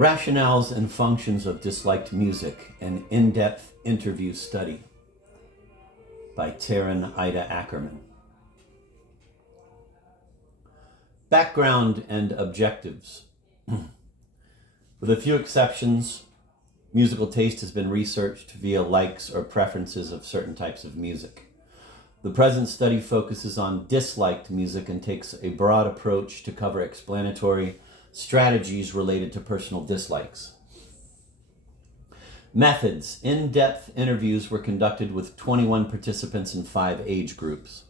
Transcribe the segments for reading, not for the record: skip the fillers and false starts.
Rationales and Functions of Disliked Music, an in-depth interview study by Taryn Ida Ackerman. Background and objectives. With a few exceptions, musical taste has been researched via likes or preferences of certain types of music. The present study focuses on disliked music and takes a broad approach to cover explanatory strategies related to personal dislikes. Methods. In-depth interviews were conducted with 21 participants in 5 age groups.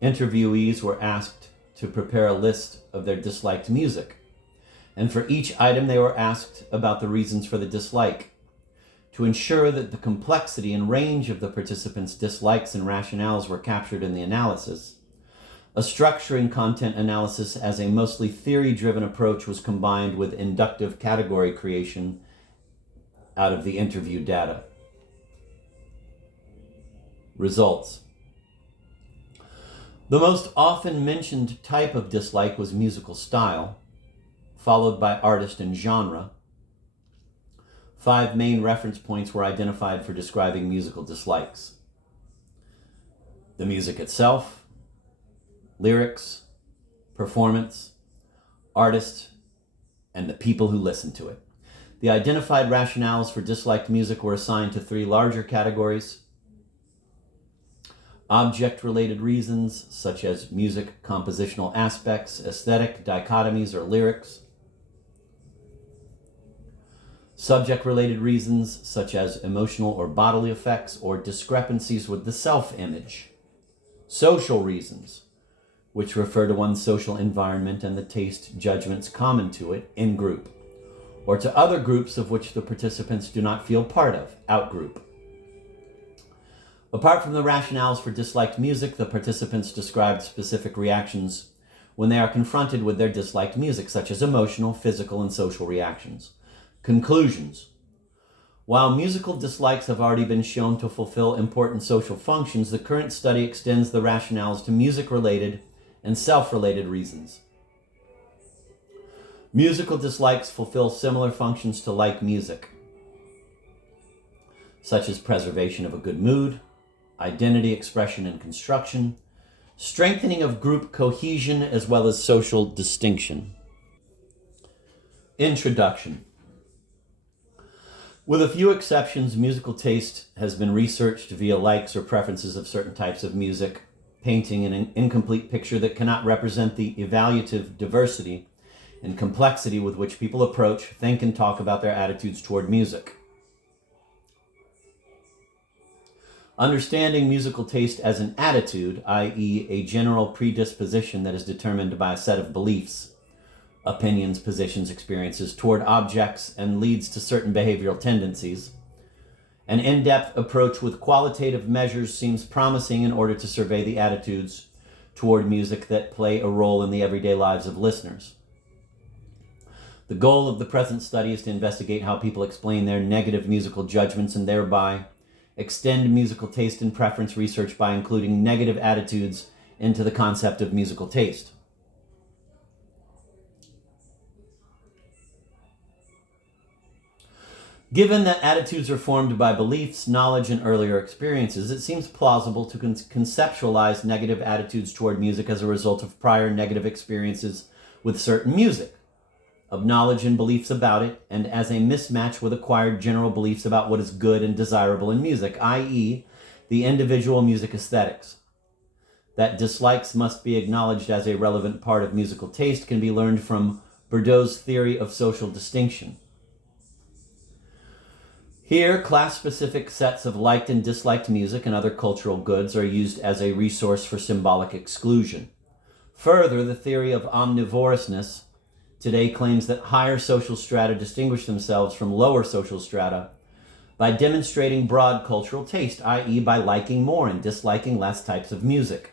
Interviewees were asked to prepare a list of their disliked music, and for each item they were asked about the reasons for the dislike. To ensure that the complexity and range of the participants' dislikes and rationales were captured in the analysis, a structuring content analysis as a mostly theory-driven approach was combined with inductive category creation out of the interview data. Results. The most often mentioned type of dislike was musical style, followed by artist and genre. 5 main reference points were identified for describing musical dislikes: the music itself, lyrics, performance, artist, and the people who listen to it. The identified rationales for disliked music were assigned to 3 larger categories: object-related reasons, such as music compositional aspects, aesthetic dichotomies, or lyrics; subject-related reasons, such as emotional or bodily effects or discrepancies with the self-image; social reasons, which refer to one's social environment and the taste judgments common to it in group, or to other groups of which the participants do not feel part of, out-group. Apart from the rationales for disliked music, the participants described specific reactions when they are confronted with their disliked music, such as emotional, physical, and social reactions. Conclusions. While musical dislikes have already been shown to fulfill important social functions, the current study extends the rationales to music-related and self-related reasons. Musical dislikes fulfill similar functions to like music, such as preservation of a good mood, identity expression and construction, strengthening of group cohesion, as well as social distinction. Introduction. With a few exceptions, musical taste has been researched via likes or preferences of certain types of music, painting an incomplete picture that cannot represent the evaluative diversity and complexity with which people approach, think, and talk about their attitudes toward music. Understanding musical taste as an attitude, i.e., a general predisposition that is determined by a set of beliefs, opinions, positions, experiences toward objects, and leads to certain behavioral tendencies. An in-depth approach with qualitative measures seems promising in order to survey the attitudes toward music that play a role in the everyday lives of listeners. The goal of the present study is to investigate how people explain their negative musical judgments and thereby extend musical taste and preference research by including negative attitudes into the concept of musical taste. Given that attitudes are formed by beliefs, knowledge, and earlier experiences, it seems plausible to conceptualize negative attitudes toward music as a result of prior negative experiences with certain music, of knowledge and beliefs about it, and as a mismatch with acquired general beliefs about what is good and desirable in music, i.e., the individual music aesthetics. That dislikes must be acknowledged as a relevant part of musical taste can be learned from Bourdieu's theory of social distinction. Here, class-specific sets of liked and disliked music and other cultural goods are used as a resource for symbolic exclusion. Further, the theory of omnivorousness today claims that higher social strata distinguish themselves from lower social strata by demonstrating broad cultural taste, i.e., by liking more and disliking less types of music.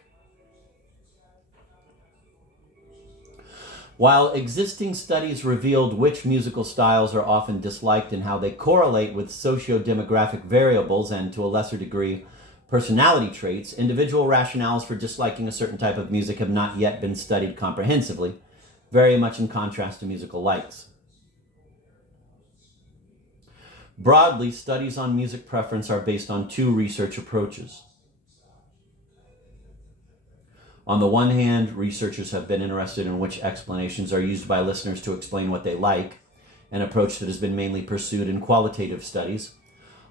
While existing studies revealed which musical styles are often disliked and how they correlate with socio-demographic variables and, to a lesser degree, personality traits, individual rationales for disliking a certain type of music have not yet been studied comprehensively, very much in contrast to musical likes. Broadly, studies on music preference are based on two research approaches. On the one hand, researchers have been interested in which explanations are used by listeners to explain what they like, an approach that has been mainly pursued in qualitative studies.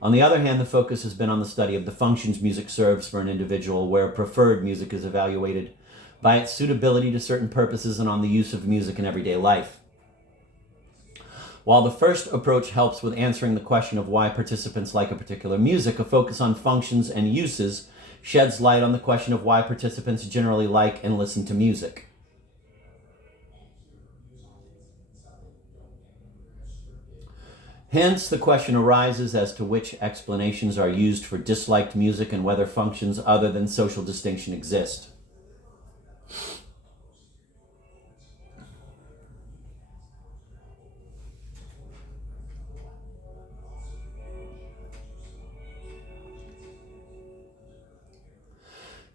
On the other hand, the focus has been on the study of the functions music serves for an individual, where preferred music is evaluated by its suitability to certain purposes and on the use of music in everyday life. While the first approach helps with answering the question of why participants like a particular music, a focus on functions and uses sheds light on the question of why participants generally like and listen to music. Hence, the question arises as to which explanations are used for disliked music and whether functions other than social distinction exist.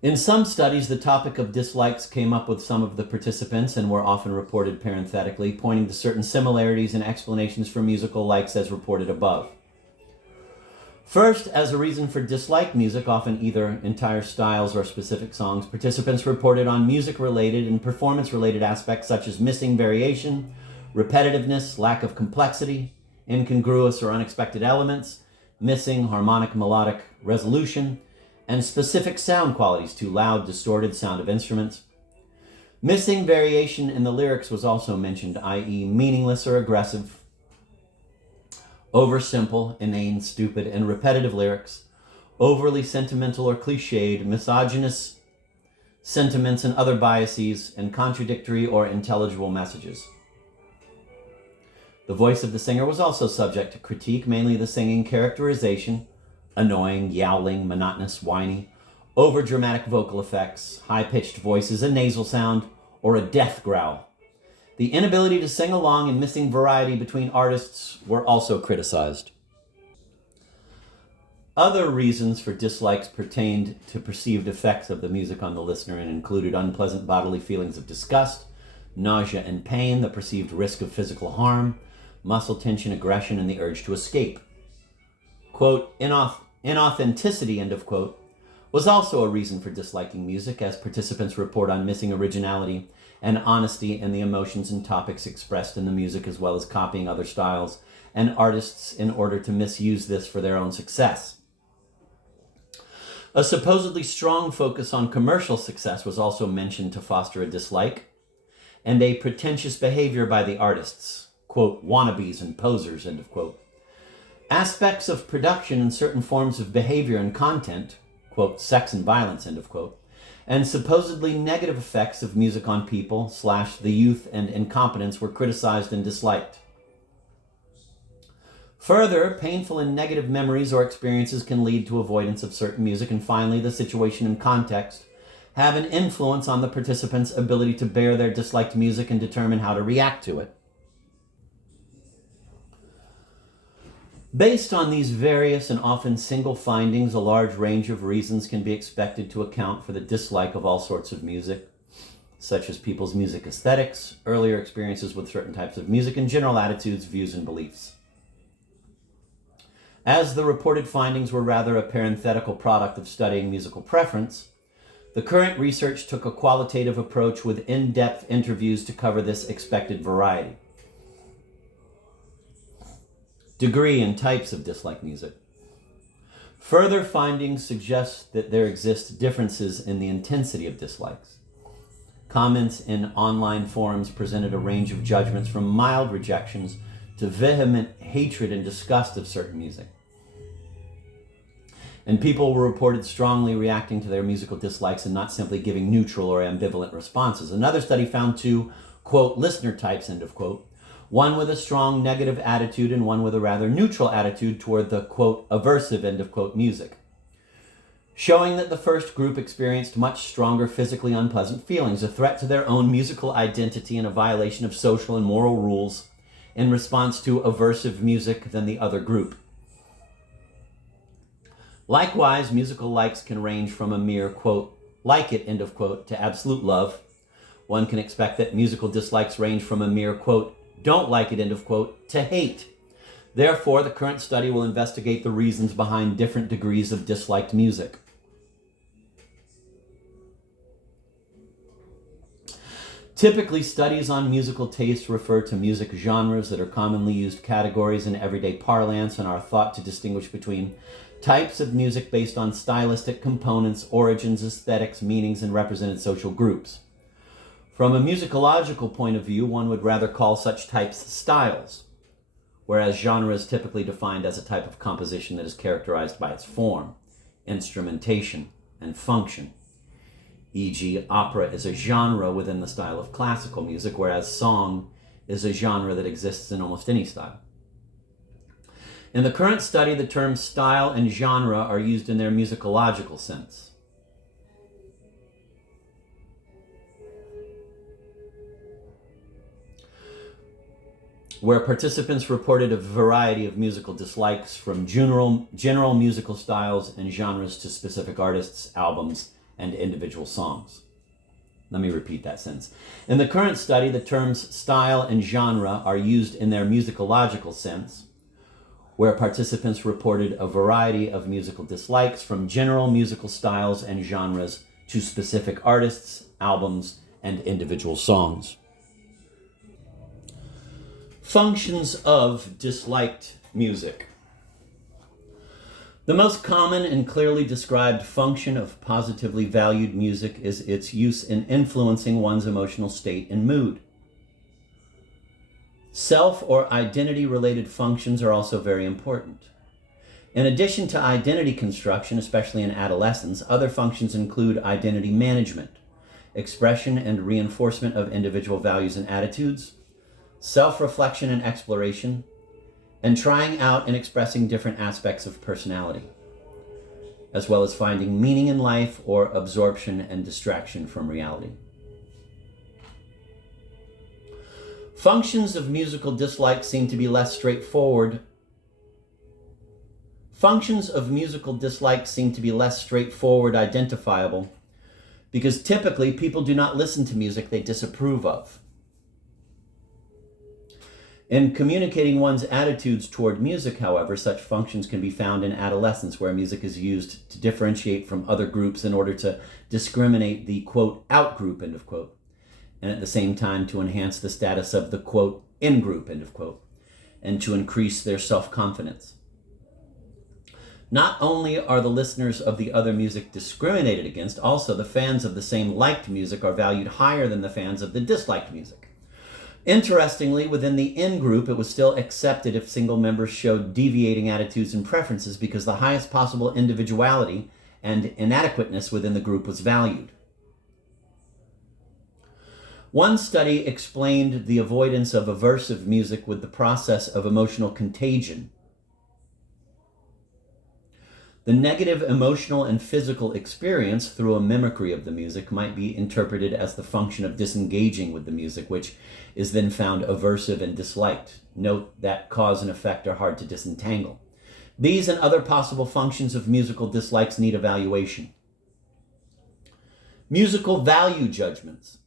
In some studies, the topic of dislikes came up with some of the participants and were often reported parenthetically, pointing to certain similarities and explanations for musical likes as reported above. First, as a reason for dislike music, often either entire styles or specific songs, participants reported on music-related and performance-related aspects such as missing variation, repetitiveness, lack of complexity, incongruous or unexpected elements, missing harmonic melodic resolution, and specific sound qualities, too loud, distorted sound of instruments. Missing variation in the lyrics was also mentioned, i.e. meaningless or aggressive, oversimple, inane, stupid, and repetitive lyrics, overly sentimental or cliched, misogynist sentiments and other biases, and contradictory or intelligible messages. The voice of the singer was also subject to critique, mainly the singing characterization, annoying, yowling, monotonous, whiny, over-dramatic vocal effects, high-pitched voices, a nasal sound, or a death growl. The inability to sing along and missing variety between artists were also criticized. Other reasons for dislikes pertained to perceived effects of the music on the listener and included unpleasant bodily feelings of disgust, nausea and pain, the perceived risk of physical harm, muscle tension, aggression, and the urge to escape. Quote, inauthenticity, end of quote, was also a reason for disliking music, as participants report on missing originality and honesty in the emotions and topics expressed in the music, as well as copying other styles and artists in order to misuse this for their own success. A supposedly strong focus on commercial success was also mentioned to foster a dislike, and a pretentious behavior by the artists, quote, wannabes and posers, end of quote. Aspects of production and certain forms of behavior and content, quote, sex and violence, end of quote, and supposedly negative effects of music on people / the youth and incompetence were criticized and disliked. Further, painful and negative memories or experiences can lead to avoidance of certain music, and finally, the situation and context have an influence on the participants' ability to bear their disliked music and determine how to react to it. Based on these various and often single findings, a large range of reasons can be expected to account for the dislike of all sorts of music, such as people's music aesthetics, earlier experiences with certain types of music, and general attitudes, views, and beliefs. As the reported findings were rather a parenthetical product of studying musical preference, the current research took a qualitative approach with in-depth interviews to cover this expected variety. Degree and types of dislike music. Further findings suggest that there exist differences in the intensity of dislikes. Comments in online forums presented a range of judgments from mild rejections to vehement hatred and disgust of certain music. And people were reported strongly reacting to their musical dislikes and not simply giving neutral or ambivalent responses. Another study found two, quote, listener types, end of quote, one with a strong negative attitude and one with a rather neutral attitude toward the, quote, aversive, end of quote, music, showing that the first group experienced much stronger physically unpleasant feelings, a threat to their own musical identity and a violation of social and moral rules in response to aversive music than the other group. Likewise, musical likes can range from a mere, quote, like it, end of quote, to absolute love. One can expect that musical dislikes range from a mere, quote, don't like it, end of quote, to hate. Therefore, the current study will investigate the reasons behind different degrees of disliked music. Typically, studies on musical taste refer to music genres that are commonly used categories in everyday parlance and are thought to distinguish between types of music based on stylistic components, origins, aesthetics, meanings, and represented social groups. From a musicological point of view, one would rather call such types styles, whereas genre is typically defined as a type of composition that is characterized by its form, instrumentation, and function. E.g., opera is a genre within the style of classical music, whereas song is a genre that exists in almost any style. In the current study, the terms style and genre are used in their musicological sense. Where participants reported a variety of musical dislikes from general musical styles and genres to specific artists, albums, and individual songs. Let me repeat that sentence. In the current study, the terms style and genre are used in their musicological sense, where participants reported a variety of musical dislikes from general musical styles and genres to specific artists, albums, and individual songs. Functions of disliked music. The most common and clearly described function of positively valued music is its use in influencing one's emotional state and mood. Self or identity-related functions are also very important. In addition to identity construction, especially in adolescence, other functions include identity management, expression and reinforcement of individual values and attitudes, self-reflection and exploration, and trying out and expressing different aspects of personality, as well as finding meaning in life or absorption and distraction from reality. Functions of musical dislike seem to be less straightforward. Functions of musical dislike seem to be less straightforward identifiable because typically people do not listen to music they disapprove of. In communicating one's attitudes toward music, however, such functions can be found in adolescence, where music is used to differentiate from other groups in order to discriminate the, quote, out group, end of quote, and at the same time to enhance the status of the, quote, in group, end of quote, and to increase their self-confidence. Not only are the listeners of the other music discriminated against, also the fans of the same liked music are valued higher than the fans of the disliked music. Interestingly, within the in-group, it was still accepted if single members showed deviating attitudes and preferences because the highest possible individuality and inadequateness within the group was valued. One study explained the avoidance of aversive music with the process of emotional contagion. The negative emotional and physical experience through a mimicry of the music might be interpreted as the function of disengaging with the music, which is then found aversive and disliked. Note that cause and effect are hard to disentangle. These and other possible functions of musical dislikes need evaluation. Musical value judgments.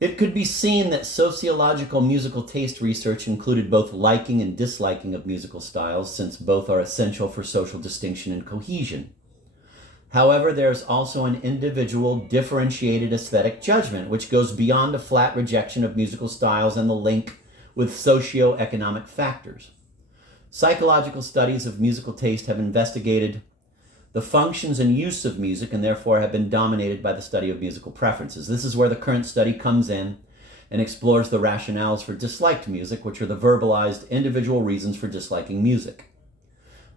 It could be seen that sociological musical taste research included both liking and disliking of musical styles, since both are essential for social distinction and cohesion. However, there is also an individual differentiated aesthetic judgment, which goes beyond a flat rejection of musical styles and the link with socio-economic factors. Psychological studies of musical taste have investigated the functions and use of music, and therefore have been dominated by the study of musical preferences. This is where the current study comes in and explores the rationales for disliked music, which are the verbalized individual reasons for disliking music.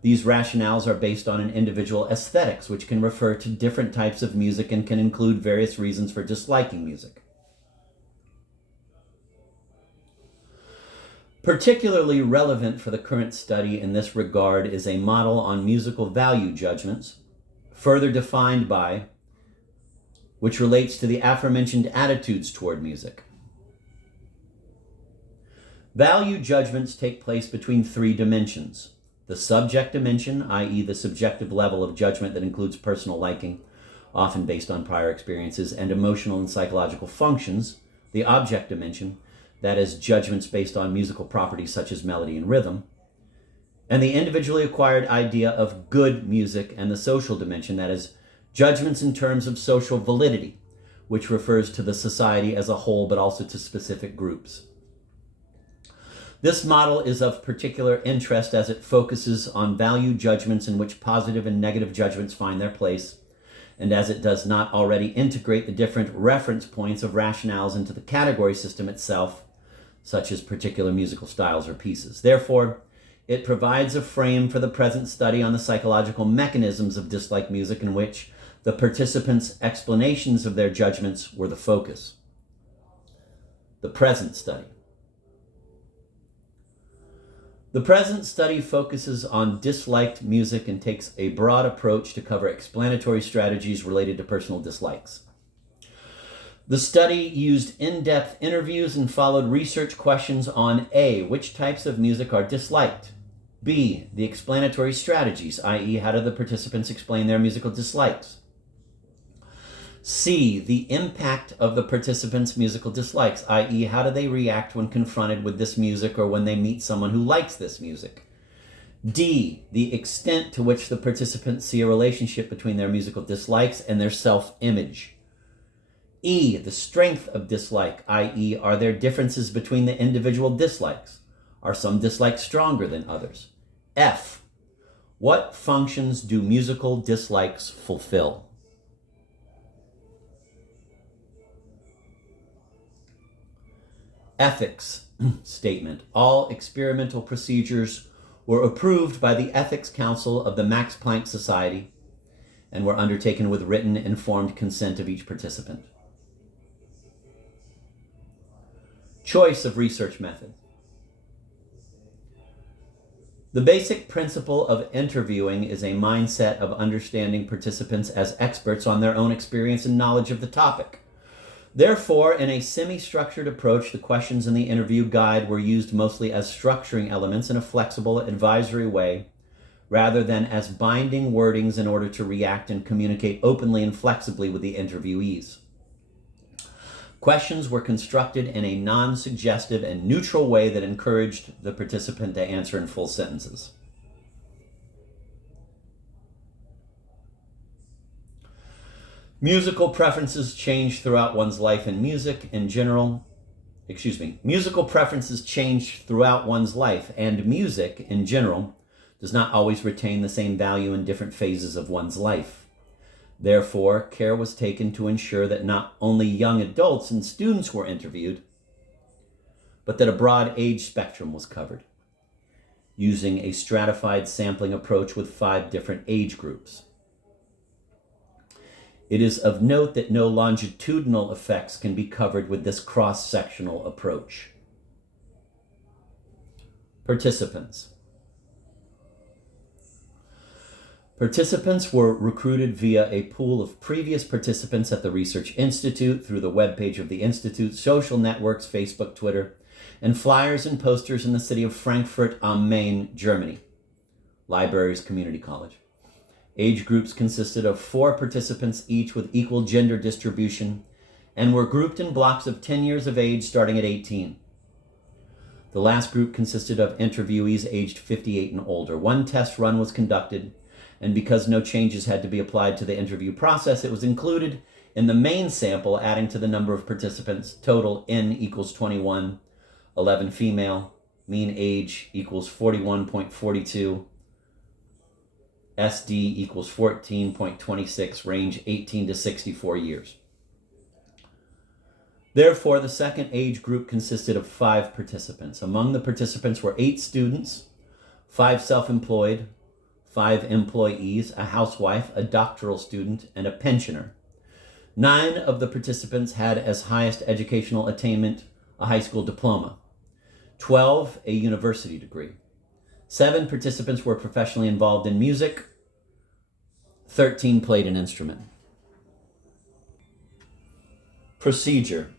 These rationales are based on an individual aesthetics, which can refer to different types of music and can include various reasons for disliking music. Particularly relevant for the current study in this regard is a model on musical value judgments, further defined by, which relates to the aforementioned attitudes toward music. Value judgments take place between three dimensions: the subject dimension, i.e. the subjective level of judgment that includes personal liking, often based on prior experiences, and emotional and psychological functions, the object dimension. that is, judgments based on musical properties such as melody and rhythm, and the individually acquired idea of good music and the social dimension, that is, judgments in terms of social validity, which refers to the society as a whole but also to specific groups. This model is of particular interest as it focuses on value judgments in which positive and negative judgments find their place, and as it does not already integrate the different reference points of rationales into the category system itself, such as particular musical styles or pieces. Therefore, it provides a frame for the present study on the psychological mechanisms of disliked music in which the participants' explanations of their judgments were the focus. The present study. The present study focuses on disliked music and takes a broad approach to cover explanatory strategies related to personal dislikes. The study used in-depth interviews and followed research questions on A, which types of music are disliked, B, the explanatory strategies, i.e., how do the participants explain their musical dislikes, C, the impact of the participants' musical dislikes, i.e., how do they react when confronted with this music or when they meet someone who likes this music, D, the extent to which the participants see a relationship between their musical dislikes and their self-image, E, the strength of dislike, i.e., are there differences between the individual dislikes? Are some dislikes stronger than others? F, what functions do musical dislikes fulfill? Ethics statement. All experimental procedures were approved by the Ethics Council of the Max Planck Society and were undertaken with written, informed consent of each participant. Choice of research method. The basic principle of interviewing is a mindset of understanding participants as experts on their own experience and knowledge of the topic. Therefore, in a semi-structured approach, the questions in the interview guide were used mostly as structuring elements in a flexible, advisory way, rather than as binding wordings in order to react and communicate openly and flexibly with the interviewees. Questions were constructed in a non-suggestive and neutral way that encouraged the participant to answer in full sentences. Musical preferences change throughout one's life, and musical preferences change throughout one's life, and music in general does not always retain the same value in different phases of one's life. Therefore, care was taken to ensure that not only young adults and students were interviewed, but that a broad age spectrum was covered, using a stratified sampling approach with 5 different age groups. It is of note that no longitudinal effects can be covered with this cross-sectional approach. Participants. Participants were recruited via a pool of previous participants at the Research Institute through the webpage of the Institute, social networks, Facebook, Twitter, and flyers and posters in the city of Frankfurt am Main, Germany. Libraries, Community College. Age groups consisted of 4 participants each with equal gender distribution and were grouped in blocks of 10 years of age starting at 18. The last group consisted of interviewees aged 58 and older. 1 test run was conducted, and because no changes had to be applied to the interview process, it was included in the main sample, adding to the number of participants. Total N equals 21, 11 female, mean age equals 41.42, SD equals 14.26, range 18 to 64 years. Therefore, the second age group consisted of 5 participants. Among the participants were 8 students, 5 self-employed, 5 employees, a housewife, a doctoral student, and a pensioner. 9 of the participants had as highest educational attainment a high school diploma, 12 a university degree. 7 participants were professionally involved in music, 13 played an instrument. Procedure.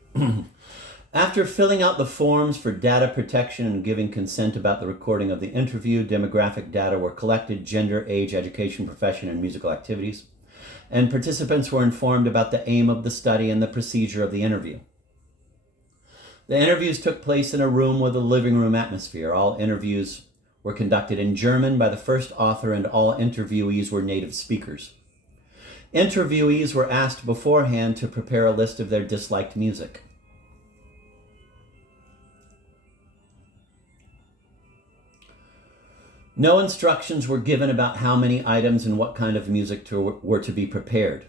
After filling out the forms for data protection and giving consent about the recording of the interview, demographic data were collected: gender, age, education, profession, and musical activities, and participants were informed about the aim of the study and the procedure of the interview. The interviews took place in a room with a living room atmosphere. All interviews were conducted in German by the first author, and all interviewees were native speakers. Interviewees were asked beforehand to prepare a list of their disliked music. No instructions were given about how many items and what kind of music were to be prepared.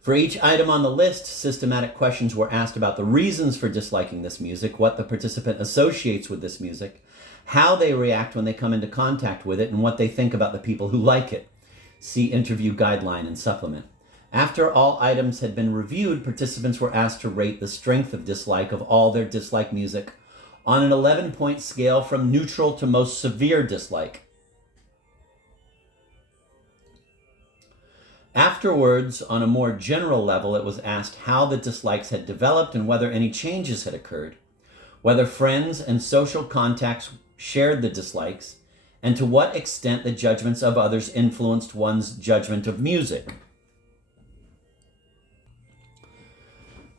For each item on the list, systematic questions were asked about the reasons for disliking this music, what the participant associates with this music, how they react when they come into contact with it, and what they think about the people who like it. See interview guideline and supplement. After all items had been reviewed, participants were asked to rate the strength of dislike of all their disliked music on an 11-point scale from neutral to most severe dislike. Afterwards, on a more general level, it was asked how the dislikes had developed and whether any changes had occurred, whether friends and social contacts shared the dislikes, and to what extent the judgments of others influenced one's judgment of music.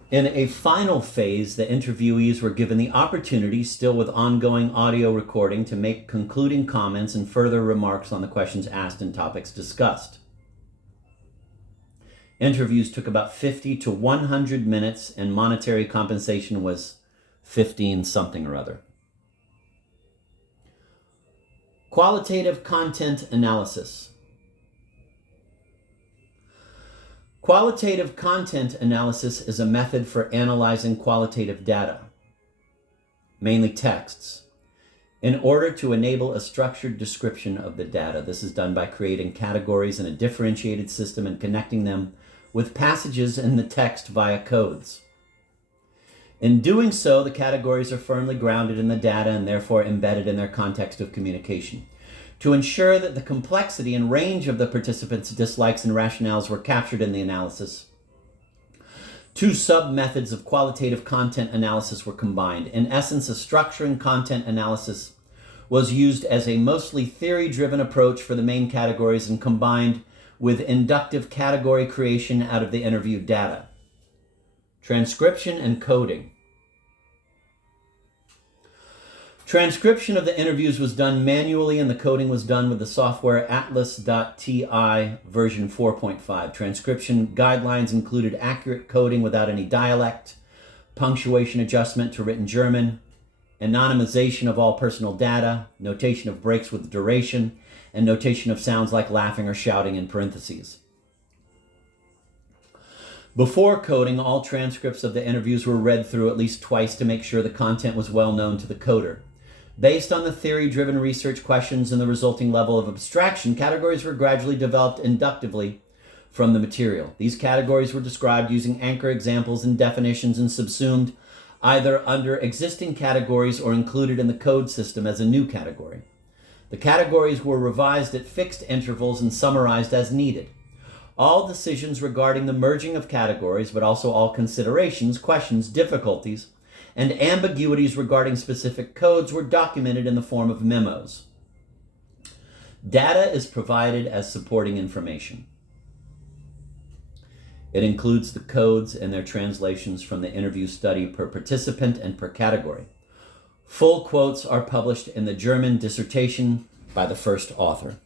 In a final phase, the interviewees were given the opportunity, still with ongoing audio recording, to make concluding comments and further remarks on the questions asked and topics discussed. Interviews took about 50 to 100 minutes, and monetary compensation was 15 something or other. Qualitative content analysis. Qualitative content analysis is a method for analyzing qualitative data, mainly texts, in order to enable a structured description of the data. This is done by creating categories in a differentiated system and connecting them with passages in the text via codes. In doing so, the categories are firmly grounded in the data and therefore embedded in their context of communication. To ensure that the complexity and range of the participants' dislikes and rationales were captured in the analysis, two sub-methods of qualitative content analysis were combined. In essence, a structuring content analysis was used as a mostly theory-driven approach for the main categories and combined with inductive category creation out of the interviewed data. Transcription and coding. Transcription of the interviews was done manually, and the coding was done with the software Atlas.ti version 4.5. Transcription guidelines included accurate coding without any dialect, punctuation adjustment to written German, anonymization of all personal data, notation of breaks with duration, and notation of sounds like laughing or shouting in parentheses. Before coding, all transcripts of the interviews were read through at least twice to make sure the content was well known to the coder. Based on the theory-driven research questions and the resulting level of abstraction, categories were gradually developed inductively from the material. These categories were described using anchor examples and definitions and subsumed either under existing categories or included in the code system as a new category. The categories were revised at fixed intervals and summarized as needed. All decisions regarding the merging of categories, but also all considerations, questions, difficulties, and ambiguities regarding specific codes were documented in the form of memos. Data is provided as supporting information. It includes the codes and their translations from the interview study per participant and per category. Full quotes are published in the German dissertation by the first author.